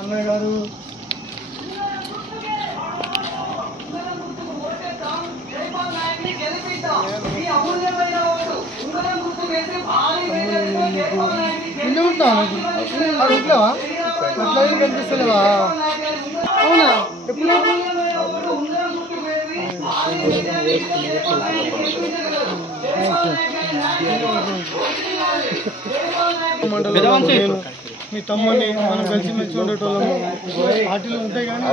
అన్నయ్య గారు నిన్ను ఉంటావా ఇంట్లోవా అట్లా కనిపిస్తలేవా అవునా ఎప్పుడు మీ తమ్ముని మనం కలిసి మెలిసి ఉండేటోళ్ళము పార్టీలు ఉంటాయి కానీ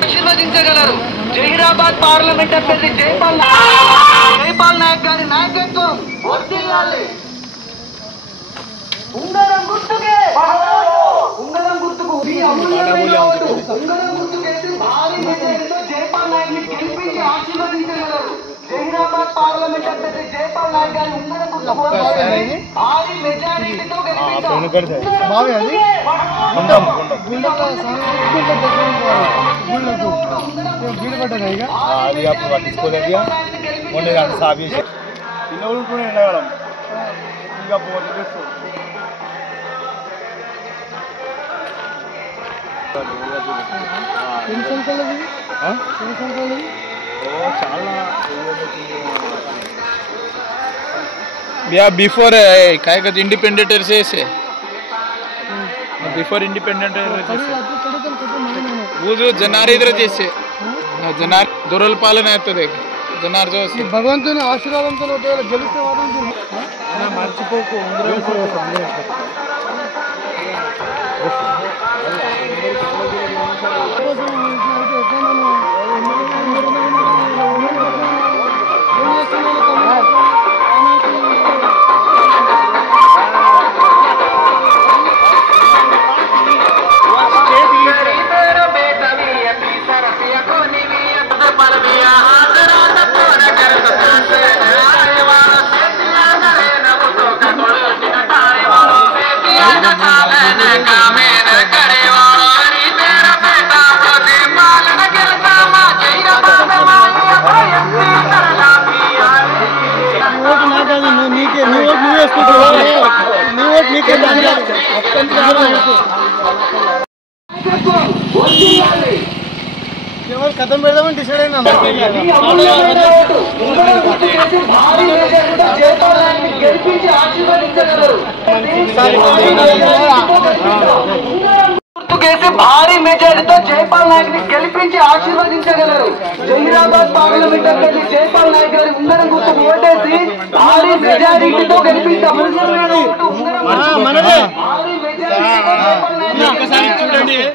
ఆశీర్వదించగలరు. జహీరాబాద్ పార్లమెంట్ అభ్యర్థి జైపాల్ నాయక్ గారి నాయకత్వం వర్ధిల్లాలి. ఉంగరం గుర్తుకే ఉంగరం గుర్తుకు మీ అమూల్యమైన ఓటు ఉంగరం గుర్తుకేసి భారీ మెజారిటీతో జైపాల్ నాయక్ ని గెలిపించి ఆశీర్వదించగలరు. జహీరాబాద్ పార్లమెంట్ అభ్యర్థి జైపాల్ నాయక్ గారి ఉంగరం గుర్తుకు భారీ మెజారిటీతో గెలిపించారు. भैया बिफोर काय का इंडिपेंडेंट से बिफोर इंडिपेंडेंट वो जो जनार इधर जैसे जनार दोरल पालन है तो देख जनार जो భగవంతుని ఆశీర్వాదంతో గెలిస్తే మర్చిపోకు కథం పెడదామని డిసైడ్ అయినా భారీ మెజారిటీతో జైపాల్ నాయక్ ని గెలిపించి ఆశీర్వదించగలరు. జహీరాబాద్ పార్లమెంట్ అభ్యర్థి జైపాల్ నాయక్ గారి ఉంగరం గుర్తుకు ఓటేసి భారీ మెజారిటీతో గెలిపించారు.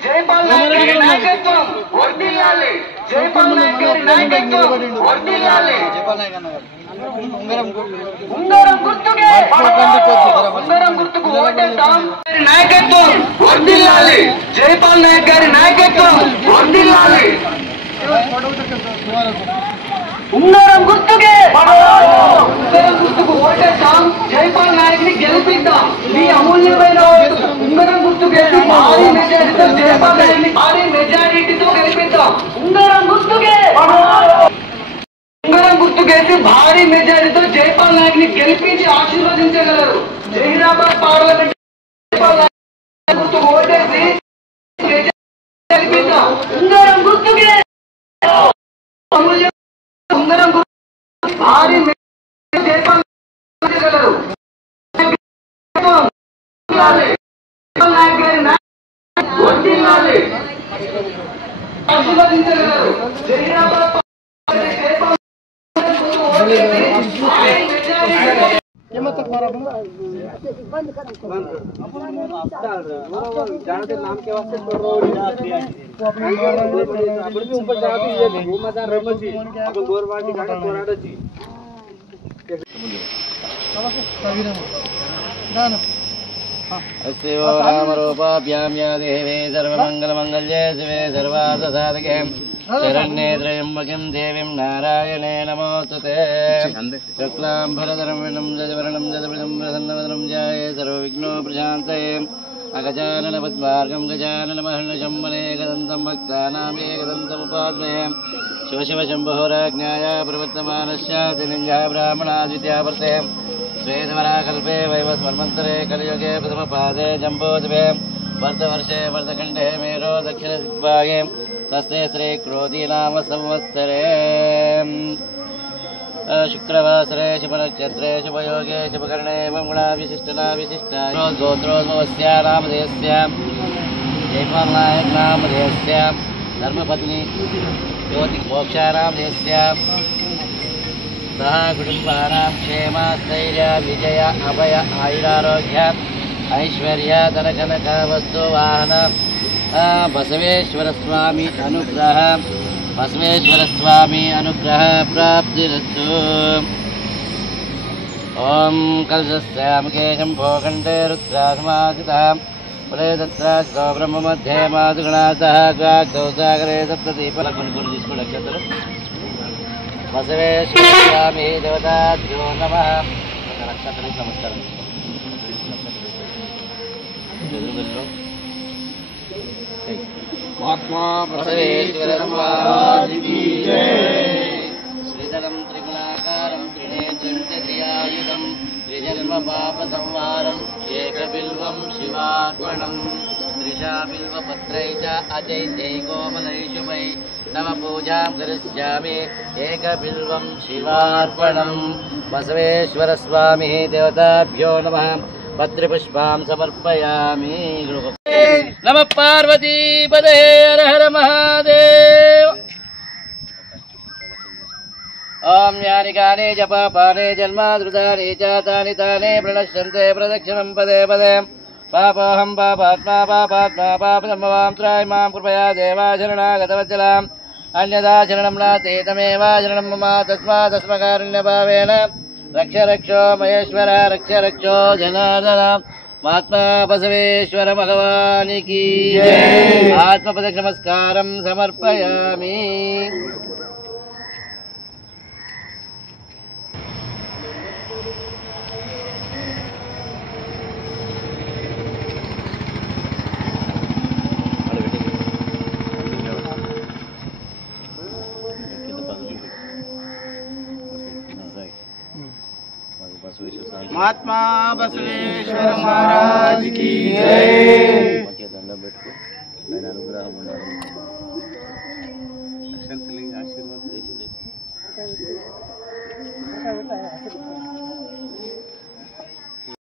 జైపాల్ నాయక్ గారి నాయకత్వం వర్ధిల్లాలి. జైపాల్ నాయక్ గారి నాయకత్వం వర్ధిల్లాలి. ఉంగరం గుర్తుకే ఉంగరం గుర్తుకు ఓటేస్తాం. నాయకత్వం వర్ధిల్లాలి. జైపాల్ నాయక్ గారి నాయకత్వం వర్ధిల్లాలి. ఉంగరం గుర్తుకే ఉంగరం గుర్తుకు ఓటేస్తాం. జైపాల్ నాయక్ ని గెలిపిద్దాం. మీ అమూల్యమైన ఓటు ఉంగరం గుర్తుకేసి భారీ మెజారిటీతో జైపాల్ నాయక్ ని భారీ మెజారిటీతో గెలిపిద్దాం. ఉంగరం గుర్తుకే ఉంగరం గుర్తుకేసి భారీ మెజారిటీతో జైపాల్ నాయక్ ని గెలిపించి ఆశీర్వదించగలరు. జహీరాబాద్ పార్లమెంట్ గుర్తుకు ఓటేసి గెలిపిద్దాం. ఉంగరం గుర్తుకే ఉంగరం గుర్తు భారీ జైపాల్ గెలిపించగలరు. నాయక్ గారి వర్ధిల్లాలి. ఆశీర్వదించగలరు. జహీరాబాద్ नाम के वास्ते अस्यो रामरूपाभ्यां या देवी सर्वमङ्गलमङ्गल्ये शिवे सर्वार्थसाधके शरण्ये त्र्यम्बकीं देवीं नारायणे नमोस्तुते शुक्लां भरधरं विष्णुं जयवर्णं जयवृतं प्रसन्नवदनं ध्याये सर्वविघ्नोपशान्तये अगजाननपद्मार्गं गजाननमहर्निशं वनेकदन्तं भक्तानामेकदन्तमुपास्महे శివశంభోరాజ్ఞాయ ప్రవర్తమానస్య దిలింగ బ్రాహ్మణాదిత్యావర్తే స్వేదవరాకల్పే వైవస్మన్వంతరే కలియుగే ప్రథమపాదే జంబోద్భే वर्धवर्षे वर्धखण्डे मेरो दक्षिणदिग्भागे तस्य श्रीक्रोधी नाम संवत्सरे शुक्रवासरे शुभनक्षत्रे शुभयोगे शुभकर्णे गुणाविशिष्टना विशिष्टाय गोत्रोद्भवस्य नामधेयस्य जयपालनायक नामधेयस्य धर्मपत्नी ज्योतिमोक्षानामधेयस्य सह कुटुम्बानां क्षेम स्थैर्य विजय अभय आयुरारोग्य ऐश्वर्य धनकनक वस्तु वाहन बसवेश्वर स्वामी अनुग्रह प्राप्तिरस्तु। ओम कलशस्यामके शम्भोखण्डे रुद्रासमासितः पुरे तत्रास्तो ब्रह्म मध्ये मातुगणातः गाग्धौ सागरे सप्तदीपलकुन् तीసుకో बसवेश्वर स्वामी देवताभ्यो नमः। नमस्कारं महात्मा बसवेश्वर स्वामी की जय। श्रीधरं त्रिगुणाकारं त्रिनेत्रं त्रियायुधं त्रिजन्म पाप संहारं एकबिल्वं शिवार्पणं त्रिशा बिल्वपत्रै च अजैत्यै कोमलै शुभै नव पूजां करिष्यामि एकबिल्वं शिवार्पणं। बसवेश्वर स्वामी देवताभ्यो नमः। पत्रिपुष्पां समर्पयामि। नमः पार्वती पदे हर हर महादेव। ओम यानि कानि जपापानि जन्माद्रुतानि च तानि तानि प्रणश्यन्ते प्रदक्षिणं पदे पदे। पापोऽहं पापात्मा पापसम्भवां त्रायमां कृपया देवा शरणागतवत्सलाम् अन्यथा शरणं नास्ति तमेव शरणं मम तस्मादस्मकारुण्यभावेन रक्ष रक्षो महेश्वर रक्ष रक्षो जनार्दन। महात्मा बसवेश्वर भगवान की जय। आत्मपदक नमस्कारं समर्पयामि। महात्मा बसवेश्वर महाराज की जय। మంచిగా దండం పెట్టుకో ఆయన అనుగ్రహం ఉండాలి.